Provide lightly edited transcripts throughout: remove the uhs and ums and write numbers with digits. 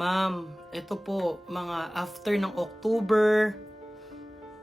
Ma'am, ito po, mga after ng October,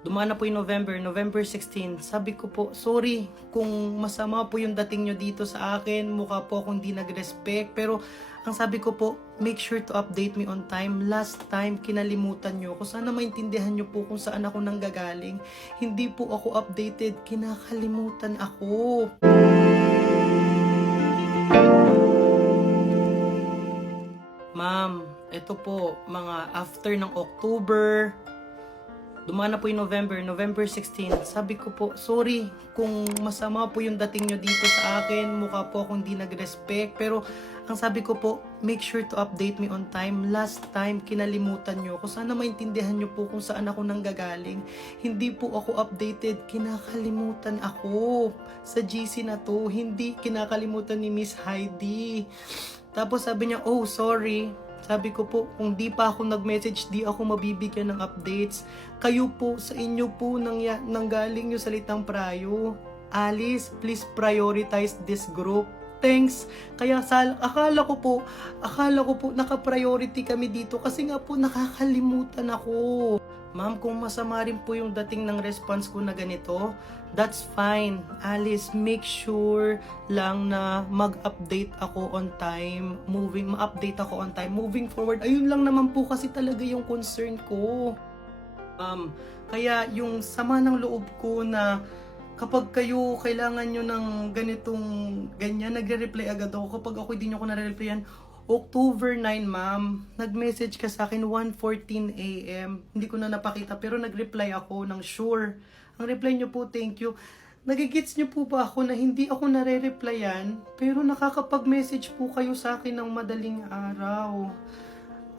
dumaan na po yung November 16. Sabi ko po, sorry kung masama po yung dating nyo dito sa akin, mukha po akong di nag-respect, pero ang sabi ko po, make sure to update me on time. Last time, kinalimutan nyo ako. Sana maintindihan nyo po kung saan ako nanggagaling. Hindi po ako updated, kinakalimutan ako. Ma'am, ito po, mga after ng October, dumaan na po yung November 16. Sabi ko po, sorry kung masama po yung dating nyo dito sa akin, mukha po akong di nag-respect, pero ang sabi ko po, make sure to update me on time. Last time, kinalimutan nyo ako. Sana maintindihan nyo po kung saan ako nanggagaling. Hindi po ako updated, kinakalimutan ako. Sa GC na to, hindi kinakalimutan ni Miss Heidi. Tapos sabi niya, oh sorry. Sabi ko po, kung di pa ako nag-message, di ako mabibigyan ng updates. Kayo po, sa inyo po nanggaling yung salitang prayo. Alice, please prioritize this group. Thanks. Kaya akala ko po naka-priority kami dito kasi nga po nakakalimutan ako. Ma'am, kung masama rin po yung dating ng response ko na ganito, that's fine. Alice, make sure lang na mag-update ako on time. Ma-update ako on time. Moving forward, ayun lang naman po kasi talaga yung concern ko. Kaya yung sama ng loob ko na kapag kayo kailangan nyo ng ganyan, nagre-reply agad ako. Kapag ako hindi nyo ko nare-replyan, October 9, ma'am, nag-message ka sa akin 1:14 AM. Hindi ko na napakita pero nag-reply ako ng sure. Ang reply nyo po, thank you. Nagigits nyo po ba ako na hindi ako nare-replyan pero nakakapag-message po kayo sa akin ng madaling araw?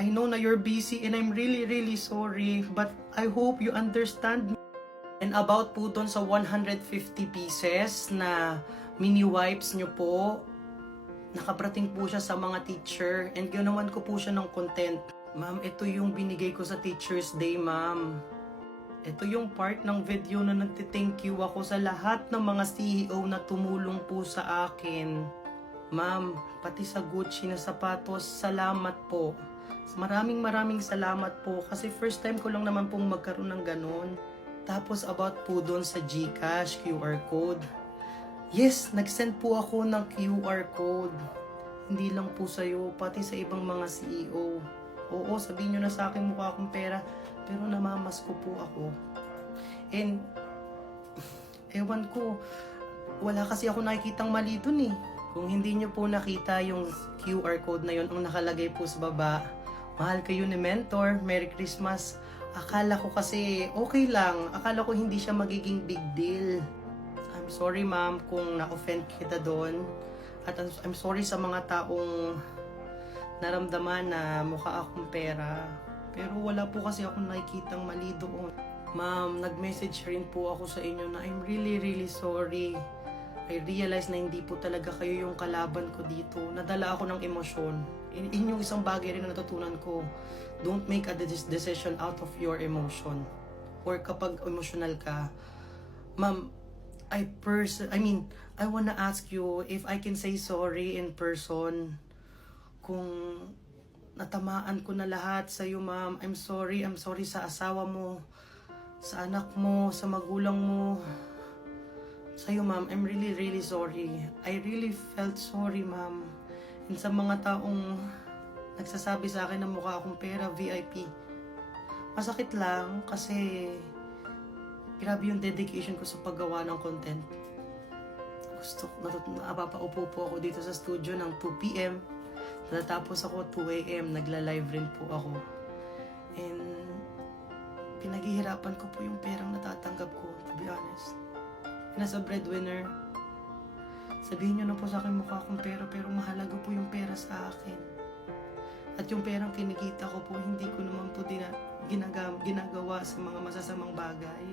I know na you're busy and I'm really sorry but I hope you understand me. And about po doon sa 150 pieces na mini wipes nyo po, nakabrating po siya sa mga teacher and ginawan ko po siya ng content. Ma'am, ito yung binigay ko sa Teacher's Day, ma'am. Ito yung part ng video na nagte-thank you ako sa lahat ng mga CEO na tumulong po sa akin. Ma'am, pati sa Gucci na sapatos, salamat po. Maraming salamat po kasi first time ko lang naman pong magkaroon ng ganon. Tapos about po doon sa GCash QR code. Yes, nag-send po ako ng QR code. Hindi lang po sa'yo, pati sa ibang mga CEO. Oo, sabihin nyo na sa akin mukha akong pera, pero namamas ko po ako. And, ewan ko, wala kasi ako nakikitang mali dun eh. Kung hindi nyo po nakita yung QR code na yun, ang nakalagay po sa baba, mahal kayo ni Mentor, Merry Christmas. Akala ko kasi okay lang, akala ko hindi siya magiging big deal. I'm sorry ma'am kung na-offend kita doon. At I'm sorry sa mga taong naramdaman na mukha akong pera. Pero wala po kasi akong nakikitang mali doon. Ma'am, nag-message rin po ako sa inyo na I'm really sorry. I realize na hindi po talaga kayo yung kalaban ko dito. Nadala ako ng emosyon. Yung isang bagay rin na natutunan ko. Don't make a decision out of your emotion. Or kapag emotional ka. Ma'am, I wanna ask you if I can say sorry in person. Kung natamaan ko na lahat sa iyo, ma'am. I'm sorry sa asawa mo, sa anak mo, sa magulang mo. Sa iyo, ma'am, I'm really sorry. I really felt sorry, ma'am. And sa mga taong nagsasabi sa akin na mukha akong pera, VIP. Masakit lang kasi grabe yung dedication ko sa paggawa ng content. Napapaupo po ako dito sa studio ng 2 PM. Natapos ako 2 AM, nagla-live rin po ako. And pinaghihirapan ko po yung perang natatanggap ko, to be honest. And as a breadwinner, sabihin nyo na po sa akin mukha akong pera, pero mahalaga po yung pera sa akin. At yung perang kinikita ko po, hindi ko naman po ginagawa sa mga masasamang bagay.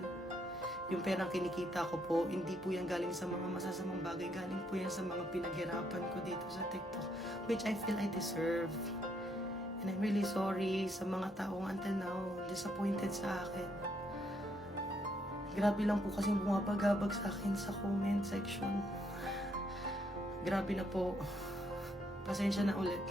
Yung perang kinikita ko po, hindi po yan galing sa mga masasamang bagay. Galing po yan sa mga pinaghirapan ko dito sa TikTok, which I feel I deserve. And I'm really sorry sa mga taong until now disappointed sa akin. Grabe lang po kasi bumabagabag sa akin sa comment section. Grabe na po. Pasensya na ulit.